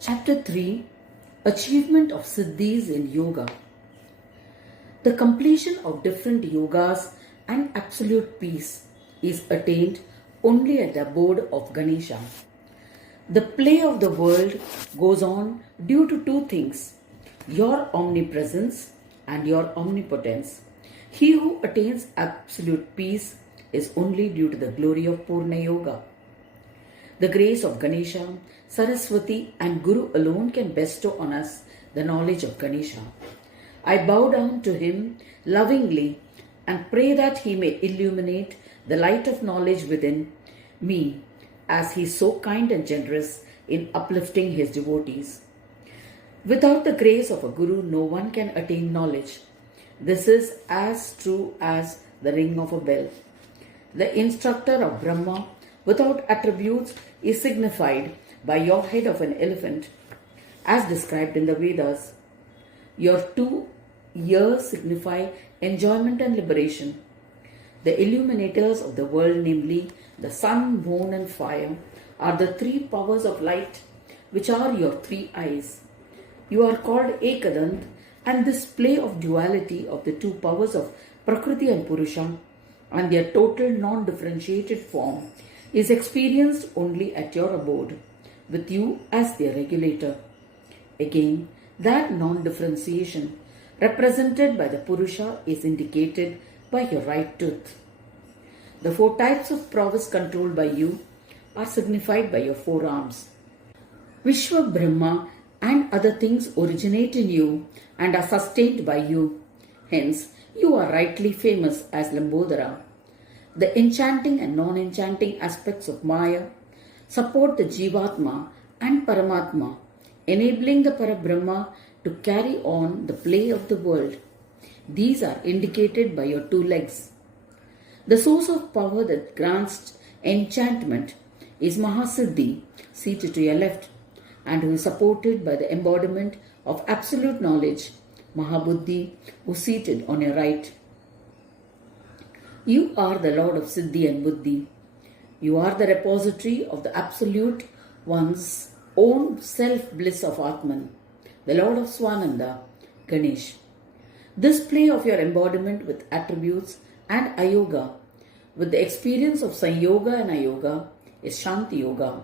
Chapter 3, Achievement of Siddhis in Yoga. The completion of different yogas and absolute peace is attained only at the abode of Ganesha. The play of the world goes on due to two things, your omnipresence and your omnipotence. He who attains absolute peace is only due to the glory of Poorna Yoga. The grace of Ganesha, Saraswati and Guru alone can bestow on us the knowledge of Ganesha. I bow down to him lovingly and pray that he may illuminate the light of knowledge within me, as he is so kind and generous in uplifting his devotees. Without the grace of a Guru, no one can attain knowledge. This is as true as the ring of a bell. The instructor of Brahma without attributes is signified by your head of an elephant, as described in the Vedas. Your 2 ears signify enjoyment and liberation. The illuminators of the world, namely the sun, moon and fire, are the 3 powers of light, which are your 3 eyes. You are called Ekadant, and this play of duality of the 2 powers of Prakriti and Purusha and their total non-differentiated form is experienced only at your abode, with you as their regulator. Again, that non-differentiation represented by the Purusha is indicated by your right tooth. The 4 types of prowess controlled by you are signified by your 4 arms. Vishwa Brahma and other things originate in you and are sustained by you. Hence, you are rightly famous as Lambodara. The enchanting and non-enchanting aspects of Maya support the Jivatma and Paramatma, enabling the Parabrahma to carry on the play of the world. These are indicated by your 2 legs. The source of power that grants enchantment is Mahasiddhi, seated to your left, and who is supported by the embodiment of absolute knowledge, Mahabuddhi, who is seated on your right. You are the Lord of Siddhi and Buddhi. You are the repository of the Absolute One's own self-bliss of Atman, the Lord of Swananda, Ganesh. This play of your embodiment with attributes and ayoga, with the experience of Sayoga and ayoga, is Shanti Yoga,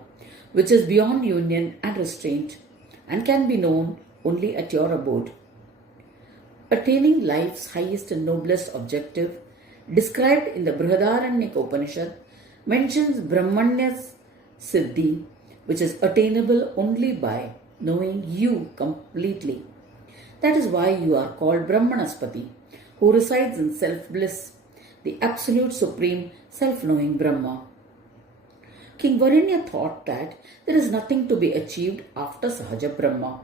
which is beyond union and restraint and can be known only at your abode. Attaining life's highest and noblest objective, described in the Brihadaranyaka Upanishad, mentions Brahmanya Siddhi, which is attainable only by knowing you completely. That is why you are called Brahmanaspati, who resides in self-bliss, the absolute supreme self-knowing Brahma. King Varinya thought that there is nothing to be achieved after Sahaja Brahma.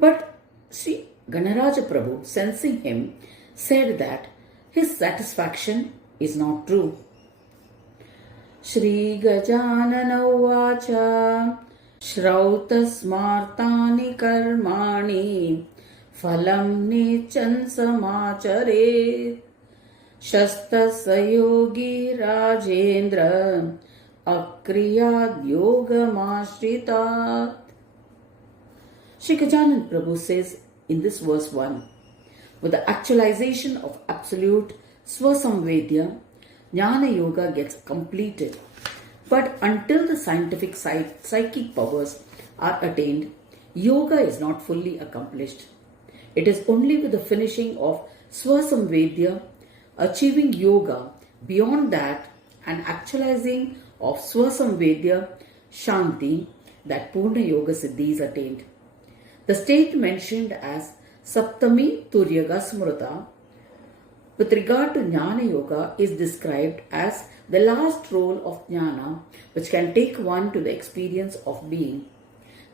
But Sri Ganaraja Prabhu, sensing him, said that his satisfaction is not true. Shri Gajanana Vacha Shrauta Smartani Karmani Phalam Nechan Samachare Shasta Sayogi Rajendra Akriyad Yogamashritat. Shri Gajanan Prabhu says in this verse 1, with the actualization of absolute Swasamvedya, Jnana Yoga gets completed. But until the scientific psychic powers are attained, Yoga is not fully accomplished. It is only with the finishing of Swasamvedya, achieving Yoga beyond that and actualizing of Swasamvedya Shanti that Poorna Yoga Siddhi is attained. The state mentioned as Saptami Turyaga Smrita with regard to Jnana Yoga is described as the last role of Jnana, which can take one to the experience of being.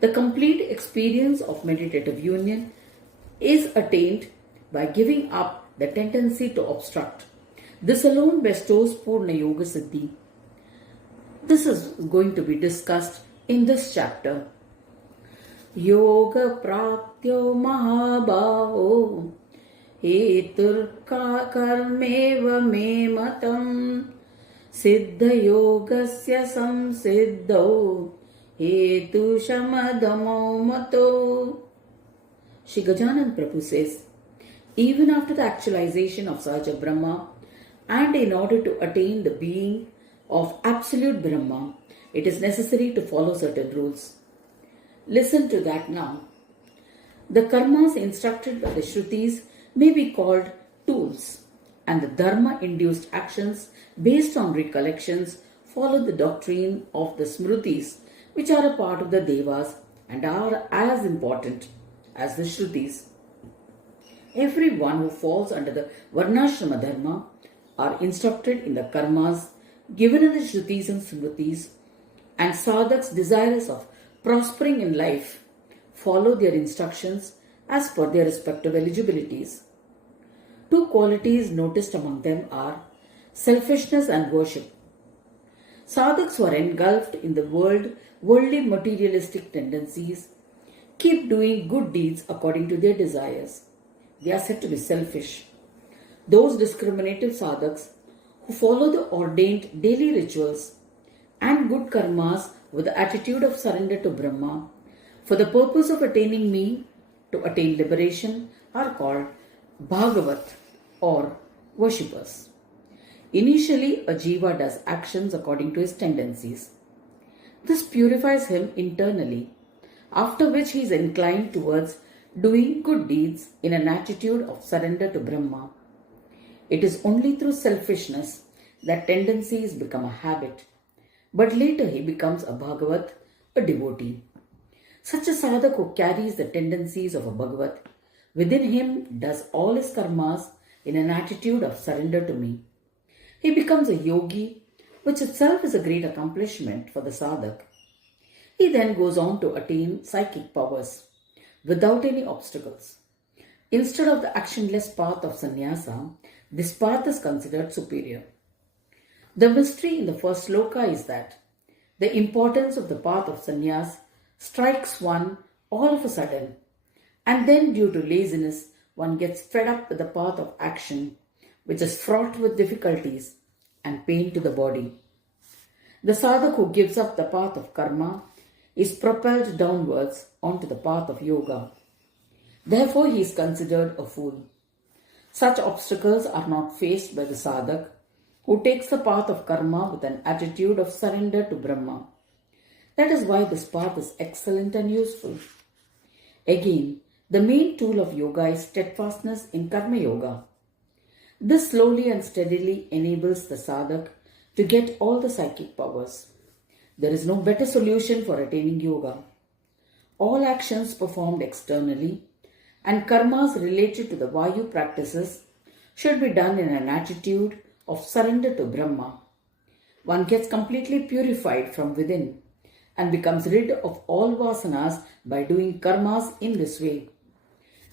The complete experience of meditative union is attained by giving up the tendency to obstruct. This alone bestows Poorna Yoga Siddhi. This is going to be discussed in this chapter. Yoga Praktyo Mahabhavo Hetur Karmeva Me Matam Siddha Yogasya Samsiddho hetu Shama Damo Mato. Shri Gajanan Prabhu says, even after the actualization of Sahaja Brahma, and in order to attain the being of absolute Brahma, it is necessary to follow certain rules. Listen to that now. The karmas instructed by the Shrutis may be called tools, and the Dharma-induced actions based on recollections follow the doctrine of the Smritis, which are a part of the Devas and are as important as the Shrutis. Everyone who falls under the Varnashrama Dharma are instructed in the karmas given in the Shrutis and Smritis, and sadhaks desirous of prospering in life follow their instructions as per their respective eligibilities. Two qualities noticed among them are selfishness and worship. Sadhaks who are engulfed in the worldly materialistic tendencies keep doing good deeds according to their desires. They are said to be selfish. Those discriminative sadhaks who follow the ordained daily rituals and good karmas with the attitude of surrender to Brahma for the purpose of attaining me, to attain liberation, are called Bhagavat or worshippers. Initially, a jiva does actions according to his tendencies. This purifies him internally, after which he is inclined towards doing good deeds in an attitude of surrender to Brahma. It is only through selfishness that tendencies become a habit, but later he becomes a Bhagavat, a devotee. Such a sadhak who carries the tendencies of a Bhagavat within him does all his karmas in an attitude of surrender to me. He becomes a yogi, which itself is a great accomplishment for the sadhak. He then goes on to attain psychic powers without any obstacles. Instead of the actionless path of sannyasa, this path is considered superior. The mystery in the first sloka is that the importance of the path of sannyas strikes one all of a sudden, and then due to laziness, one gets fed up with the path of action, which is fraught with difficulties and pain to the body. The sadhak who gives up the path of karma is propelled downwards onto the path of yoga. Therefore, he is considered a fool. Such obstacles are not faced by the sadhak who takes the path of karma with an attitude of surrender to Brahma. That is why this path is excellent and useful. Again, the main tool of yoga is steadfastness in karma yoga. This slowly and steadily enables the sadhak to get all the psychic powers. There is no better solution for attaining yoga. All actions performed externally and karmas related to the Vayu practices should be done in an attitude of surrender to Brahma. One gets completely purified from within and becomes rid of all vasanas by doing karmas in this way.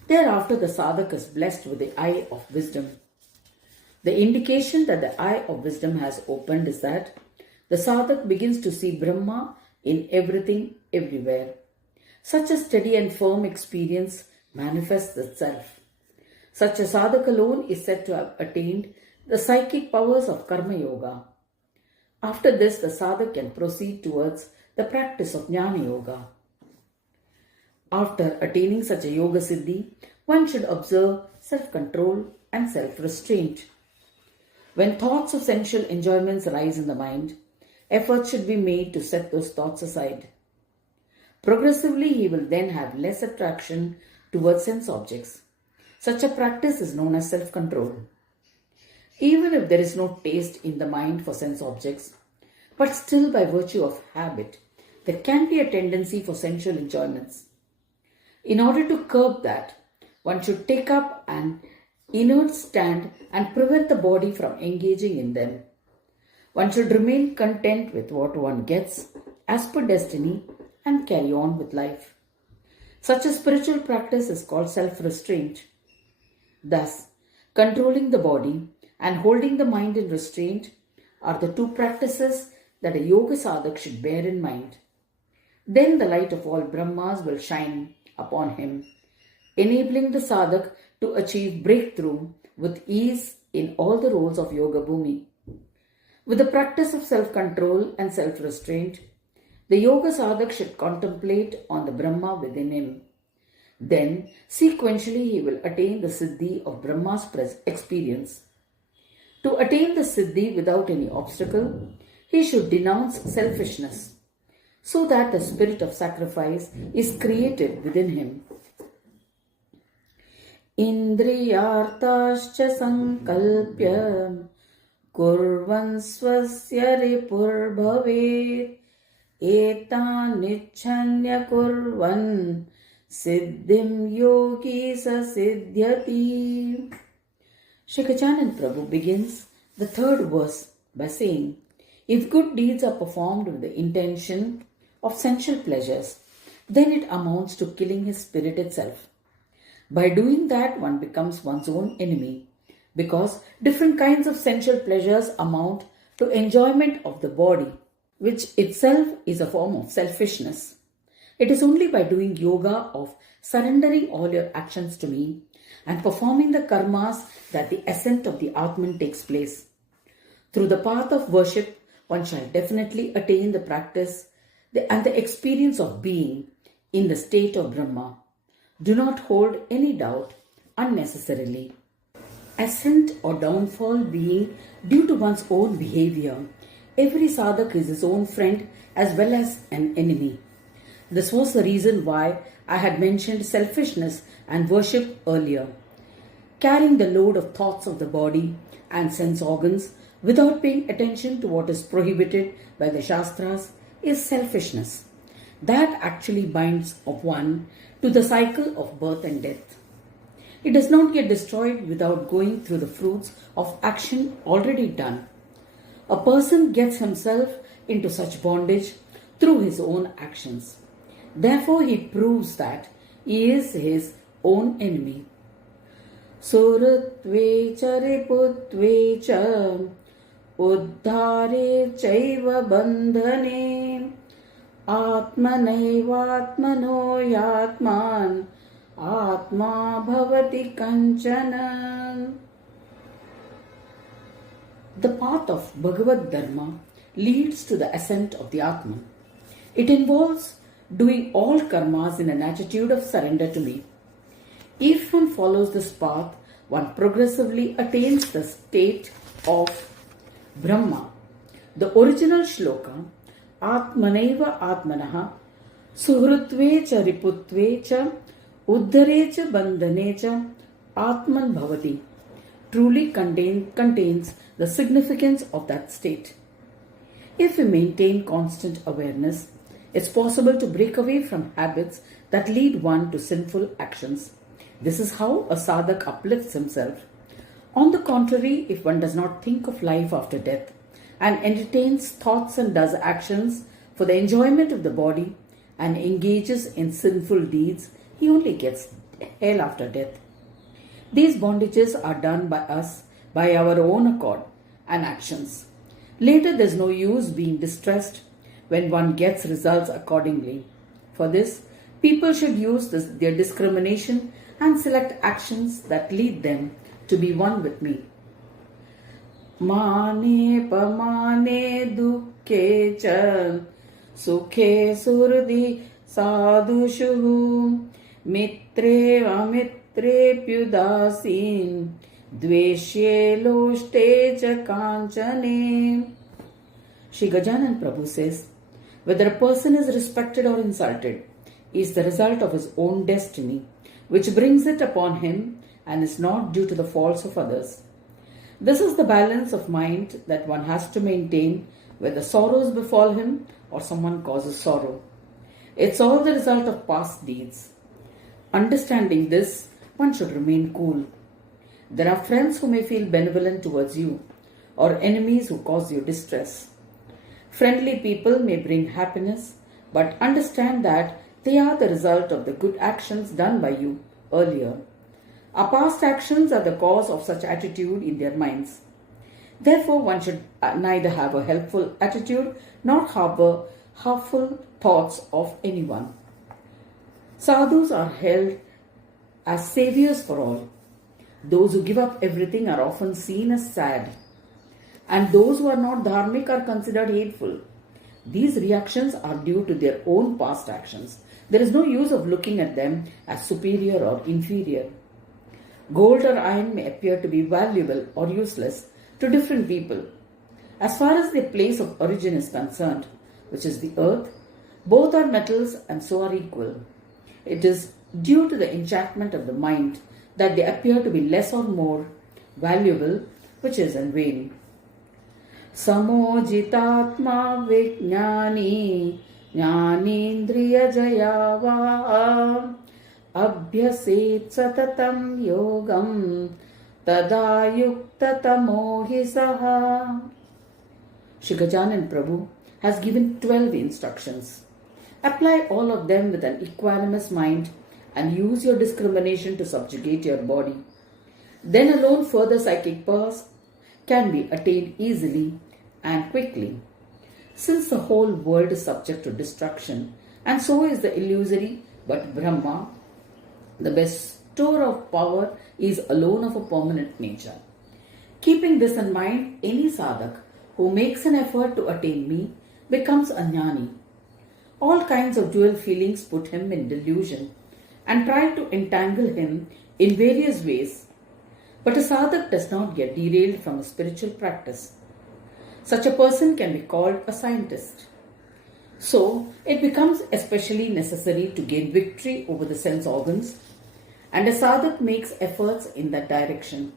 Thereafter, the sadhak is blessed with the eye of wisdom. The indication that the eye of wisdom has opened is that the sadhak begins to see Brahma in everything, everywhere. Such a steady and firm experience manifests itself. Such a sadhak alone is said to have attained the psychic powers of karma yoga. After this, the sadhak can proceed towards the practice of Jnana yoga. After attaining such a yoga siddhi, one should observe self-control and self-restraint. When thoughts of sensual enjoyments arise in the mind, efforts should be made to set those thoughts aside. Progressively, he will then have less attraction towards sense objects. Such a practice is known as self-control. Even if there is no taste in the mind for sense objects, but still by virtue of habit, there can be a tendency for sensual enjoyments. In order to curb that, one should take up an inert stand and prevent the body from engaging in them. One should remain content with what one gets as per destiny and carry on with life. Such a spiritual practice is called self-restraint. Thus, controlling the body and holding the mind in restraint are the two practices that a yoga sadhak should bear in mind. Then the light of all Brahmas will shine upon him, enabling the sadhak to achieve breakthrough with ease in all the roles of Yoga Bhumi. With the practice of self-control and self-restraint, The yoga sadhak should contemplate on the Brahma within him. Then, sequentially, he will attain the Siddhi of Brahma's experience. To attain the Siddhi without any obstacle, he should denounce selfishness, so that the spirit of sacrifice is created within him. Indriyartascha sankalpya kurvan swasya ripurbhavet etanichanya kurvan siddhim yogi sasiddhyati. Shri Gajanan Prabhu begins the third verse by saying, if good deeds are performed with the intention of sensual pleasures, then it amounts to killing his spirit itself. By doing that, one becomes one's own enemy, because different kinds of sensual pleasures amount to enjoyment of the body, which itself is a form of selfishness. It is only by doing yoga of surrendering all your actions to me and performing the karmas that the ascent of the Atman takes place. Through the path of worship, one shall definitely attain the practice and the experience of being in the state of Brahma. Do not hold any doubt unnecessarily. Ascent or downfall being due to one's own behavior, every sadhak is his own friend as well as an enemy. This was the reason why I had mentioned selfishness and worship earlier. Carrying the load of thoughts of the body and sense organs without paying attention to what is prohibited by the Shastras is selfishness. That actually binds of one to the cycle of birth and death. It does not get destroyed without going through the fruits of action already done. A person gets himself into such bondage through his own actions. Therefore, he proves that he is his own enemy. Surutve chariputve cha uddhare chaiva bandhane atmanaivatmano yatman atma bhavati kanchana. The path of Bhagavad Dharma leads to the ascent of the Atman. It involves doing all karmas in an attitude of surrender to me. If one follows this path, one progressively attains the state of Brahma. The original shloka, Atmaneva Atmanaha, Suhrutve cha Riputve cha, Uddhare cha Bandhane cha, Atman Bhavati, truly contains the significance of that state. If we maintain constant awareness, it's possible to break away from habits that lead one to sinful actions. This is how a sadhak uplifts himself. On the contrary, if one does not think of life after death and entertains thoughts and does actions for the enjoyment of the body and engages in sinful deeds, he only gets hell after death. These bondages are done by us by our own accord and actions. Later, there is no use being distressed when one gets results accordingly. For this, people should use their discrimination and select actions that lead them to be one with me. Mane pamane dukke cha sukhe surdi sadhushu mitre amitre pyudasin dveshye loshte cha kanchane. Shri Gajanan Prabhu says, whether a person is respected or insulted is the result of his own destiny, which brings it upon him and is not due to the faults of others. This is the balance of mind that one has to maintain whether sorrows befall him or someone causes sorrow. It's all the result of past deeds. Understanding this, one should remain cool. There are friends who may feel benevolent towards you, or enemies who cause you distress. Friendly people may bring happiness, but understand that they are the result of the good actions done by you earlier. Our past actions are the cause of such attitude in their minds. Therefore, one should neither have a helpful attitude nor harbor harmful thoughts of anyone. Sadhus are held as saviors for all. Those who give up everything are often seen as sad, and those who are not dharmic are considered hateful. These reactions are due to their own past actions. There is no use of looking at them as superior or inferior. Gold or iron may appear to be valuable or useless to different people. As far as their place of origin is concerned, which is the earth, both are metals and so are equal. It is due to the enchantment of the mind that they appear to be less or more valuable, which is in vain. Samojitatma vijnani jnanendriya jayava abhyaset satatam yogam tada yukta tamohi saha. Shri Gajanan Prabhu has given 12 instructions. Apply all of them with an equanimous mind and use your discrimination to subjugate your body. Then alone further psychic powers can be attained easily and quickly. Since the whole world is subject to destruction, and so is the illusory but Brahma, the bestower of power, is alone of a permanent nature. Keeping this in mind, any sadhak who makes an effort to attain me becomes a jnani. All kinds of dual feelings put him in delusion and try to entangle him in various ways. But a sadhak does not get derailed from a spiritual practice. Such a person can be called a scientist. So, it becomes especially necessary to gain victory over the sense organs, and a sadhak makes efforts in that direction.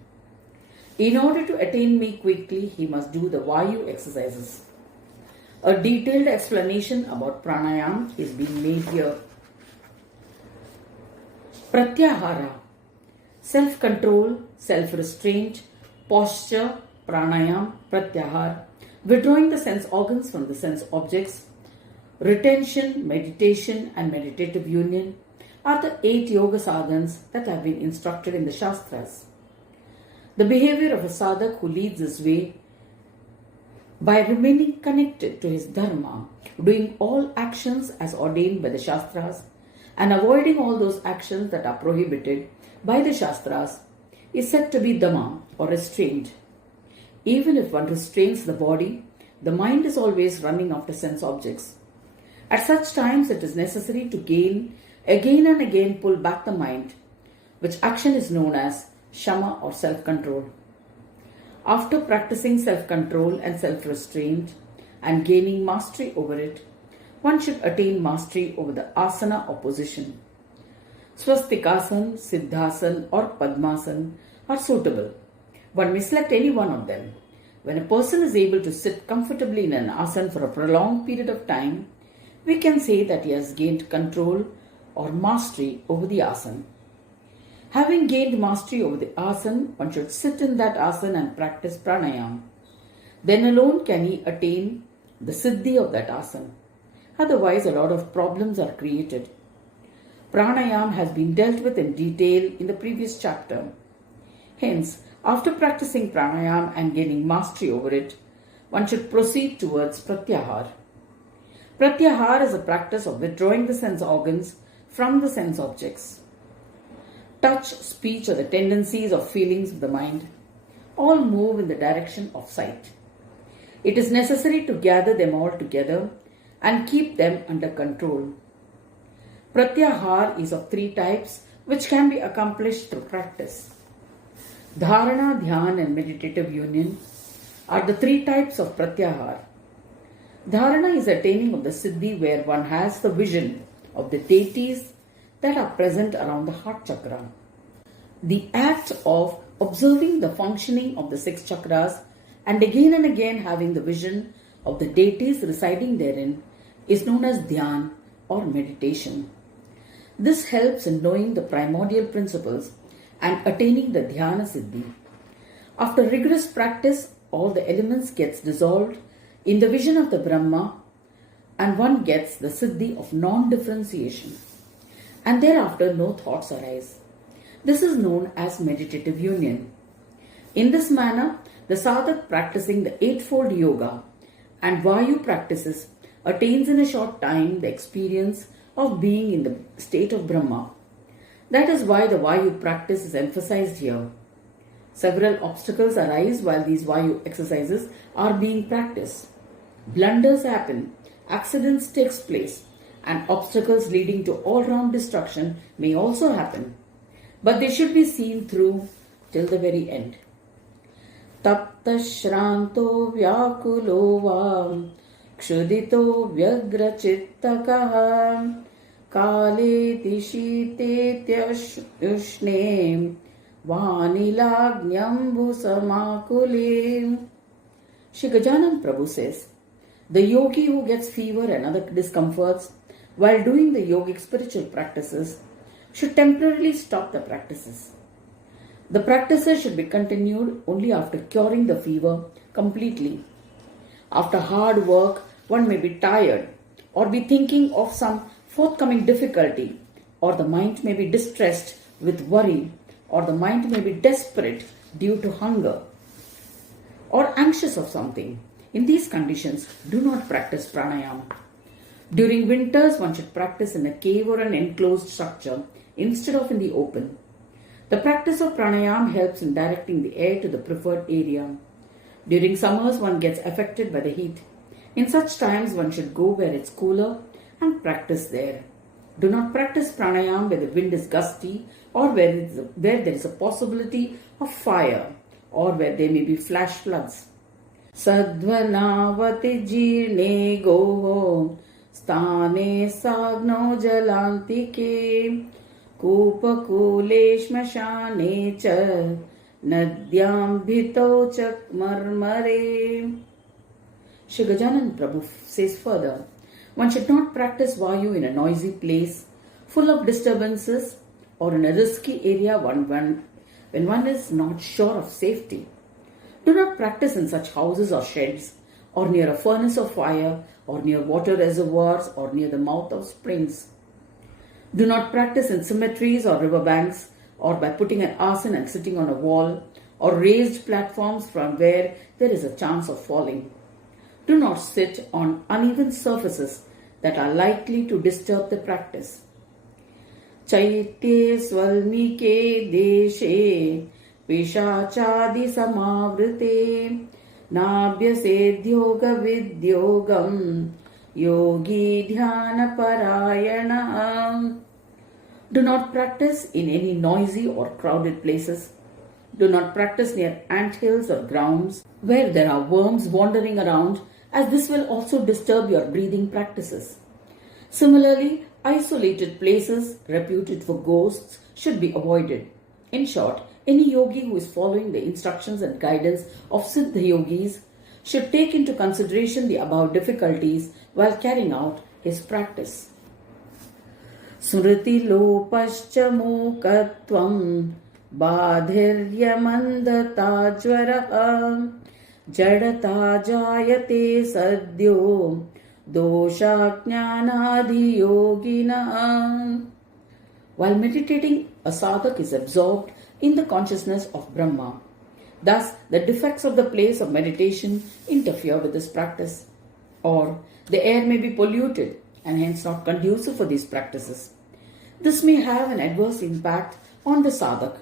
In order to attain me quickly, he must do the Vayu exercises. A detailed explanation about Pranayama is being made here. Pratyahara, self-control, self-restraint, posture, Pranayama, Pratyahara, withdrawing the sense organs from the sense objects, retention, meditation and meditative union are the 8 yoga sadhans that have been instructed in the Shastras. The behavior of a sadhak who leads this way by remaining connected to his dharma, doing all actions as ordained by the Shastras and avoiding all those actions that are prohibited by the Shastras is said to be Dama or restraint. Even if one restrains the body, the mind is always running after sense objects. At such times it is necessary to again and again pull back the mind, which action is known as Shama or self-control. After practicing self-control and self-restraint and gaining mastery over it, one should attain mastery over the asana or position. Swastikasan, Siddhasan or Padmasan are suitable. One may select any one of them. When a person is able to sit comfortably in an asana for a prolonged period of time, we can say that he has gained control or mastery over the asana. Having gained mastery over the asana, one should sit in that asana and practice pranayama. Then alone can he attain the siddhi of that asana. Otherwise, a lot of problems are created. Pranayama has been dealt with in detail in the previous chapter. Hence, after practicing pranayama and gaining mastery over it, one should proceed towards pratyahara. Pratyahara is a practice of withdrawing the sense organs from the sense objects. Touch, speech, or the tendencies or feelings of the mind all move in the direction of sight. It is necessary to gather them all together and keep them under control. Pratyahara is of 3 types which can be accomplished through practice. Dharana, Dhyana and Meditative Union are the 3 types of pratyahara. Dharana is attaining of the Siddhi where one has the vision of the deities that are present around the heart chakra. The act of observing the functioning of the 6 chakras and again having the vision of the deities residing therein is known as Dhyana or meditation. This helps in knowing the primordial principles and attaining the Dhyana Siddhi. After rigorous practice, all the elements gets dissolved in the vision of the Brahma and one gets the Siddhi of non-differentiation. And thereafter no thoughts arise. This is known as Meditative Union. In this manner, the sadhak practicing the Eightfold Yoga and Vayu practices attains in a short time the experience of being in the state of Brahma. That is why the Vayu practice is emphasized here. Several obstacles arise while these Vayu exercises are being practiced. Blunders happen accidents takes place and obstacles leading to all-round destruction may also happen, but they should be seen through till the very end. Tapta shranto vyakulo vam kshudito vyagrachittakah kale tishite tyushne vanilagnyambu samakule. Shri Gajanan Prabhu says, the yogi who gets fever and other discomforts while doing the yogic spiritual practices should temporarily stop the practices. The practices should be continued only after curing the fever completely. After hard work, one may be tired or be thinking of some forthcoming difficulty, or the mind may be distressed with worry, or the mind may be desperate due to hunger or anxious of something. In these conditions, do not practice pranayama. During winters, one should practice in a cave or an enclosed structure instead of in the open. The practice of pranayama helps in directing the air to the preferred area. During summers, one gets affected by the heat. In such times, one should go where it's cooler and practice there. Do not practice pranayama where the wind is gusty or where there is a possibility of fire or where there may be flash floods. Sadvanavati jirne goho stane sagno jalantike Kupakule shmashane cha nadyam bhito chak marmare. Shri Gajanan Prabhu says further, one should not practice Vayu in a noisy place, full of disturbances, or in a risky area when one is not sure of safety. Do not practice in such houses or sheds, or near a furnace of fire, or near water reservoirs, or near the mouth of springs. Do not practice in cemeteries or riverbanks, or by putting an asana and sitting on a wall, or raised platforms from where there is a chance of falling. Do not sit on uneven surfaces that are likely to disturb the practice. Chaitye svalmike deshe pishachadi samavrite nabhyased yoga vidyogam yogi dhyana parayana. Do not practice in any noisy or crowded places. Do not practice near ant hills or grounds where there are worms wandering around, as this will also disturb your breathing practices. Similarly, isolated places reputed for ghosts should be avoided. In short, any yogi who is following the instructions and guidance of Siddhi yogis should take into consideration the above difficulties while carrying out his practice. Smriti lopascha mokatvam badhirya mandata jvara jadata jayate sadyo dosha jnanadi yogina. While meditating, a sadhak is absorbed in the consciousness of Brahma. Thus, the defects of the place of meditation interfere with this practice. Or, the air may be polluted and hence not conducive for these practices. This may have an adverse impact on the sadhak,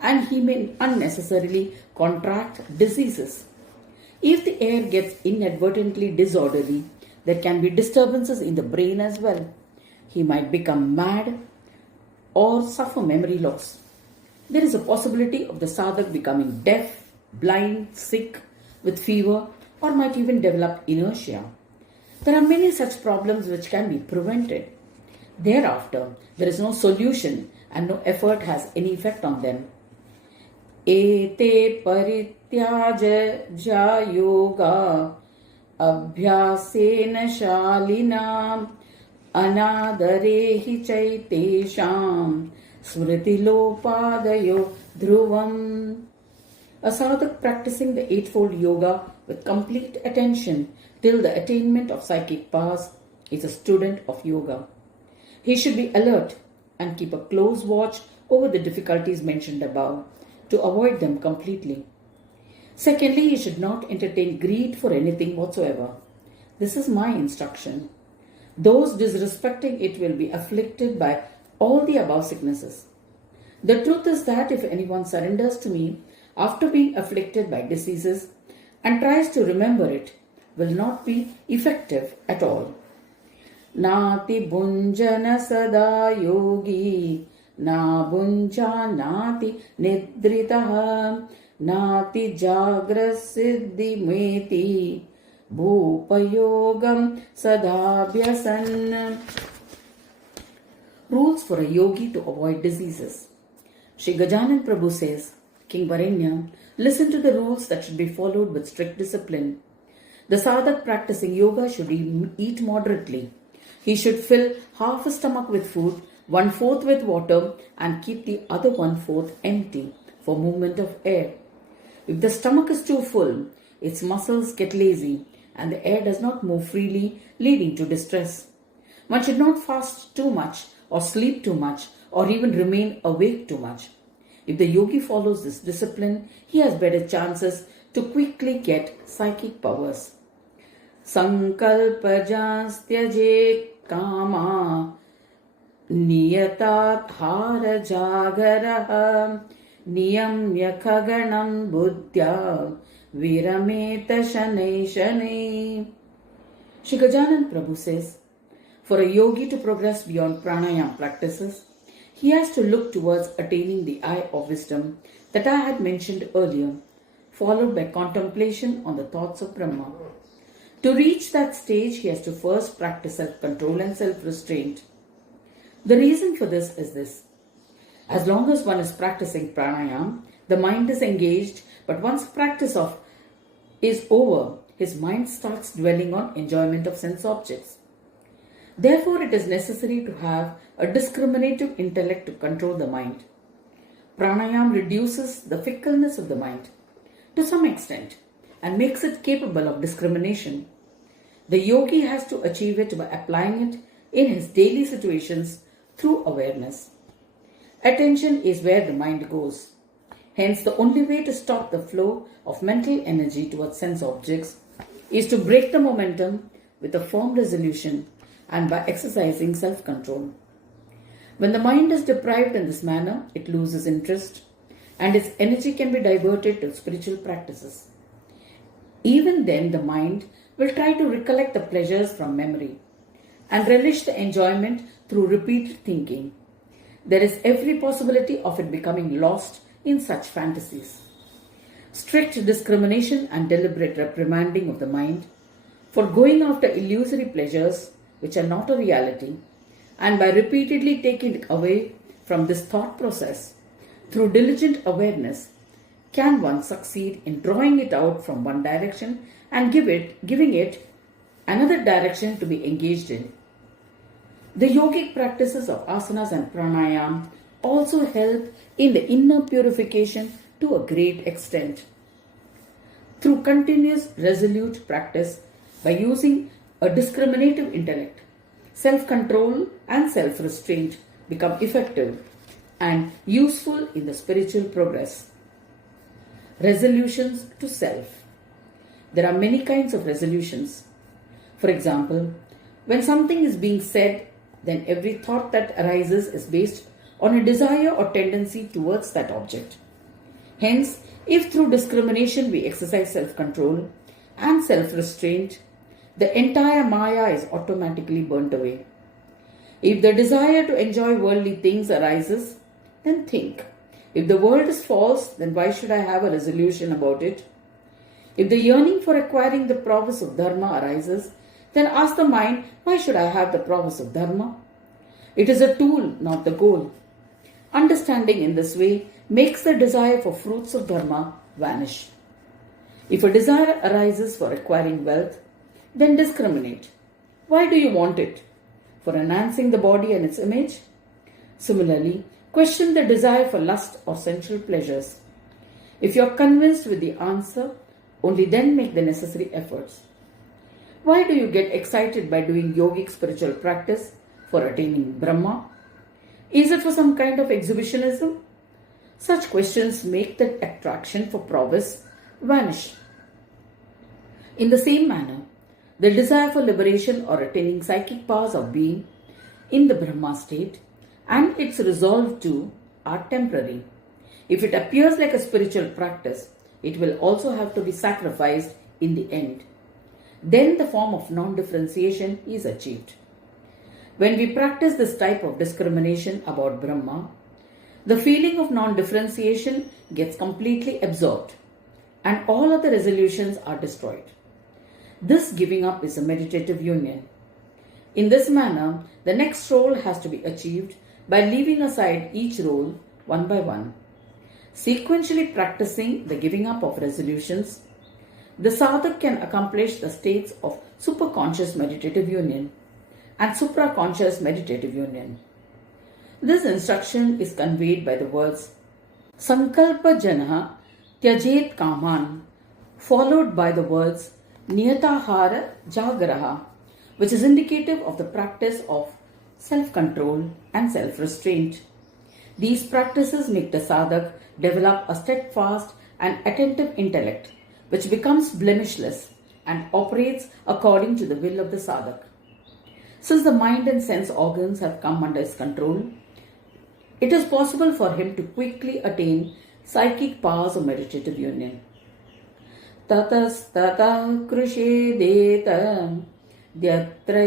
and he may unnecessarily contract diseases. If the air gets inadvertently disorderly, there can be disturbances in the brain as well. He might become mad or suffer memory loss. There is a possibility of the sadhak becoming deaf, blind, sick, with fever, or might even develop inertia. There are many such problems which can be prevented. Thereafter, there is no solution and no effort has any effect on them. Ete parityaja ja yoga abhyasena shalinam anadarehi chaitesham smriti lopadayo dhruvam. A sadhak practicing the Eightfold Yoga with complete attention till the attainment of psychic powers is a student of yoga. He should be alert and keep a close watch over the difficulties mentioned above to avoid them completely. Secondly, he should not entertain greed for anything whatsoever. This is my instruction. Those disrespecting it will be afflicted by all the above sicknesses. The truth is that if anyone surrenders to me after being afflicted by diseases and tries to remember it, will not be effective at all. Nati Bunjana Sada Yogi, Na Bunja Nati Nidritaha, Nati Jagra Siddhi Meti, Bhupayogam Sadhabhyasan. Rules for a yogi to avoid diseases. Shri Gajanan Prabhu says, King Varenya, listen to the rules that should be followed with strict discipline. The sadhak practicing yoga should eat moderately. He should fill half a stomach with food, 1/4 with water, and keep the other 1/4 empty for movement of air. If the stomach is too full, its muscles get lazy and the air does not move freely, leading to distress. One should not fast too much or sleep too much or even remain awake too much. If the yogi follows this discipline, he has better chances to quickly get psychic powers. Sankalpajastyaje kama niyatat hara jagaraha niyamya khaganam buddhya virameta shanai shanai. Shri Gajanan Prabhu says, for a yogi to progress beyond pranayama practices, he has to look towards attaining the eye of wisdom that I had mentioned earlier, followed by contemplation on the thoughts of Brahma. To reach that stage, he has to first practice self-control and self-restraint. The reason for this is this. As long as one is practicing pranayama, the mind is engaged, but once practice is over, his mind starts dwelling on enjoyment of sense objects. Therefore, it is necessary to have a discriminative intellect to control the mind. Pranayama reduces the fickleness of the mind to some extent and makes it capable of discrimination. The yogi has to achieve it by applying it in his daily situations through awareness. Attention is where the mind goes. Hence, the only way to stop the flow of mental energy towards sense objects is to break the momentum with a firm resolution and by exercising self-control. When the mind is deprived in this manner, it loses interest and its energy can be diverted to spiritual practices. Even then, the mind will try to recollect the pleasures from memory and relish the enjoyment through repeated thinking. There is every possibility of it becoming lost in such fantasies. Strict discrimination and deliberate reprimanding of the mind for going after illusory pleasures which are not a reality, and by repeatedly taking it away from this thought process through diligent awareness, can one succeed in drawing it out from one direction and giving it another direction to be engaged in. The yogic practices of asanas and pranayama also help in the inner purification to a great extent. Through continuous resolute practice by using a discriminative intellect, self-control and self-restraint become effective and useful in the spiritual progress. Resolutions to self. There are many kinds of resolutions. For example, when something is being said, then every thought that arises is based on a desire or tendency towards that object. Hence, if through discrimination we exercise self-control and self-restraint, the entire Maya is automatically burnt away. If the desire to enjoy worldly things arises, then think. If the world is false, then why should I have a resolution about it? If the yearning for acquiring the prowess of Dharma arises, then ask the mind, why should I have the prowess of Dharma? It is a tool, not the goal. Understanding in this way makes the desire for fruits of Dharma vanish. If a desire arises for acquiring wealth, then discriminate. Why do you want it? For enhancing the body and its image? Similarly, question the desire for lust or sensual pleasures. If you are convinced with the answer, only then make the necessary efforts. Why do you get excited by doing yogic spiritual practice for attaining Brahma? Is it for some kind of exhibitionism? Such questions make the attraction for prowess vanish. In the same manner, the desire for liberation or attaining psychic powers of being in the Brahma state and its resolve to are temporary. If it appears like a spiritual practice, it will also have to be sacrificed in the end. Then the form of non-differentiation is achieved. When we practice this type of discrimination about Brahma, the feeling of non-differentiation gets completely absorbed and all other resolutions are destroyed. This giving up is a meditative union. In this manner, the next role has to be achieved by leaving aside each role one by one. Sequentially practicing the giving up of resolutions, the sadhak can accomplish the states of superconscious meditative union and supraconscious meditative union. This instruction is conveyed by the words Sankalpa Janah Tyajet Kaman, followed by the words Niyatahara Jagraha, which is indicative of the practice of self-control and self-restraint. These practices make the sadhak develop a steadfast and attentive intellect, which becomes blemishless and operates according to the will of the sadhak. Since the mind and sense organs have come under his control, it is possible for him to quickly attain psychic powers of meditative union. Tatas tata krushe Dyatra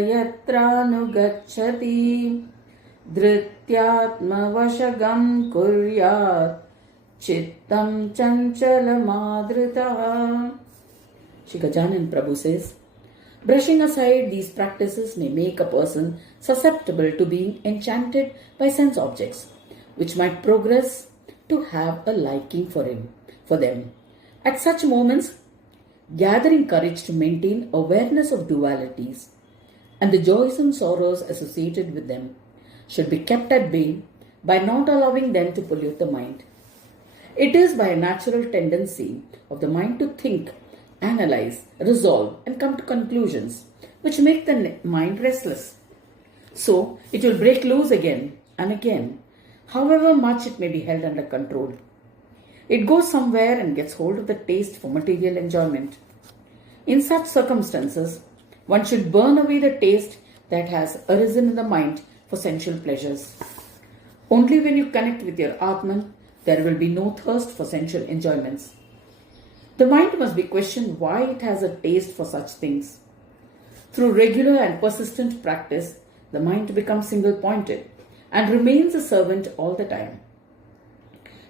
yatrānugacchati dhrityatmavashagam kuryat chittam chanchalamadritaha. Shri Gajanan Prabhu says, brushing aside these practices may make a person susceptible to being enchanted by sense objects, which might progress to have a liking for them. At such moments, gathering courage to maintain awareness of dualities and the joys and sorrows associated with them should be kept at bay by not allowing them to pollute the mind. It is by a natural tendency of the mind to think, analyze, resolve and come to conclusions which make the mind restless. So it will break loose again and again, however much it may be held under control. It goes somewhere and gets hold of the taste for material enjoyment. In such circumstances, one should burn away the taste that has arisen in the mind for sensual pleasures. Only when you connect with your Atman, there will be no thirst for sensual enjoyments. The mind must be questioned why it has a taste for such things. Through regular and persistent practice, the mind becomes single-pointed and remains a servant all the time.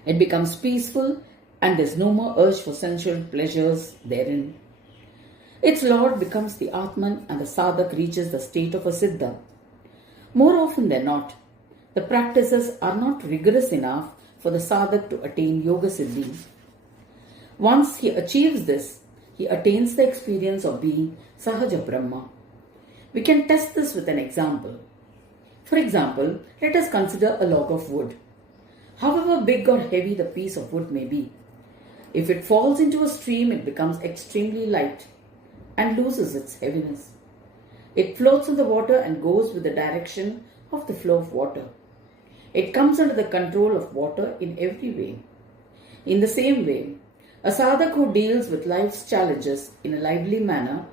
It becomes peaceful and there is no more urge for sensual pleasures therein. Its Lord becomes the Atman and the sadhak reaches the state of a Siddha. More often than not, the practices are not rigorous enough for the sadhak to attain Yoga Siddhi. Once he achieves this, he attains the experience of being Sahaja Brahma. We can test this with an example. For example, let us consider a log of wood. However big or heavy the piece of wood may be, if it falls into a stream, it becomes extremely light and loses its heaviness. It floats in the water and goes with the direction of the flow of water. It comes under the control of water in every way. In the same way, a sadhak who deals with life's challenges in a lively manner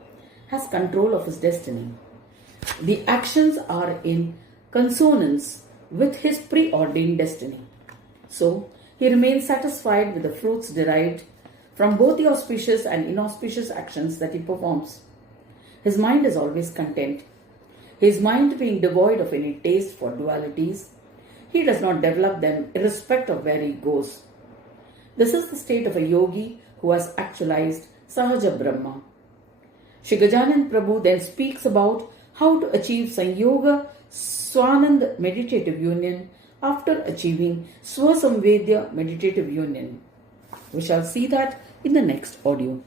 has control of his destiny. The actions are in consonance with his preordained destiny. So, he remains satisfied with the fruits derived from both the auspicious and inauspicious actions that he performs. His mind is always content. His mind being devoid of any taste for dualities, he does not develop them irrespective of where he goes. This is the state of a yogi who has actualized Sahaja Brahma. Shri Gajanan Prabhu then speaks about how to achieve Sanyoga Swanand meditative union after achieving Swasamvedya meditative union. We shall see that in the next audio.